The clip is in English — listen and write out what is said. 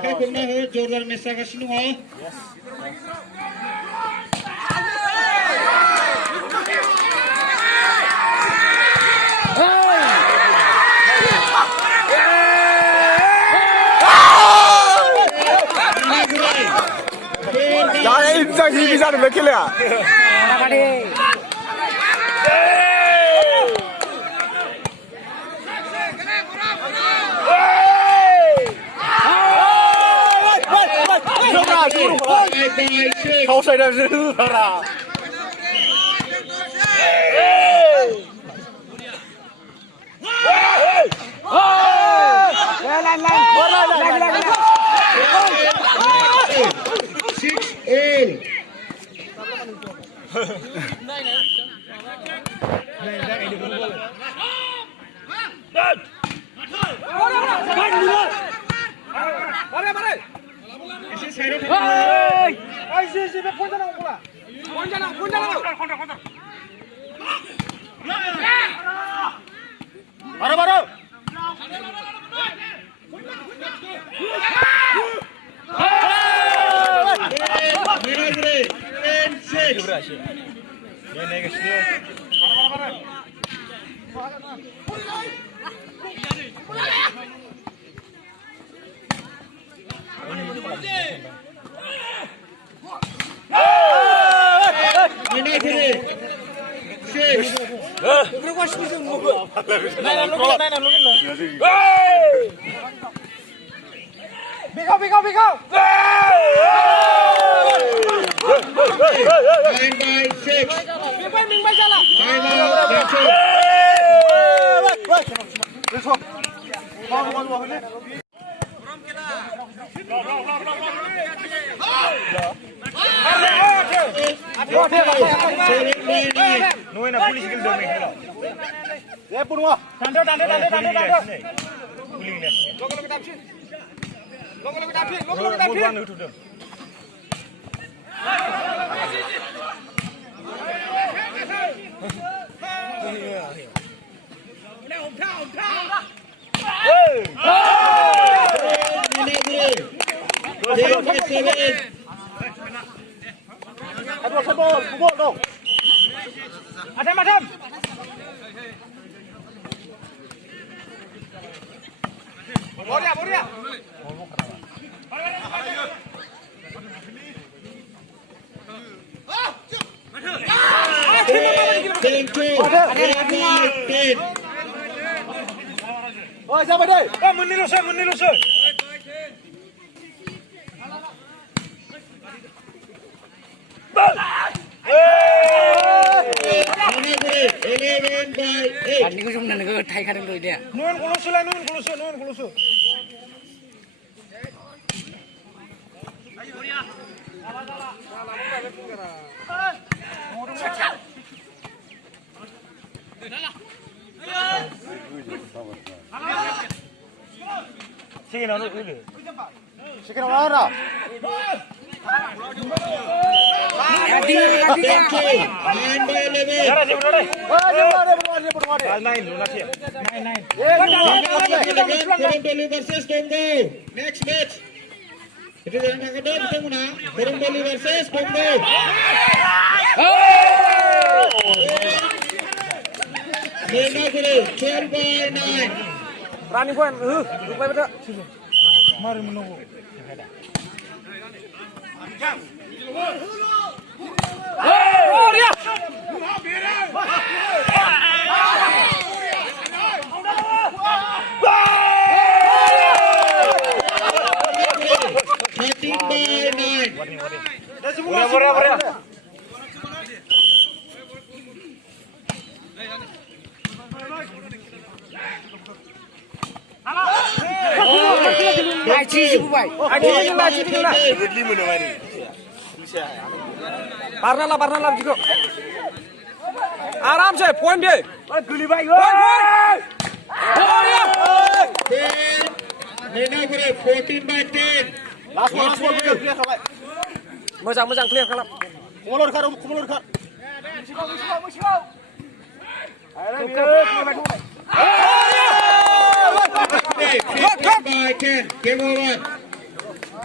आखाइ खबना हो जोरदार मेच जागासिनो दङ Jangan injak sih bisa dibekil ya. Kau saya dah sudah. Oh, siapa deh? Oh, meniru saya. Ini gue cuma nengok thai kadang doi dia. Nuan kulusu. Sige na. Next match. Itu yang kedua kita muna. Volleyball versus Congo. Lena Gure 12-9. Rani point. Rupai betul. Mari menunggu. Oh dia. 13-9. Boleh. Parna juga. Aram se, point dia. Guli baik. Lena Gure 14-10. Last ball clear sampai. Mejang clear kalap. Kumulur kar. Musiko. Ayo. 10 game over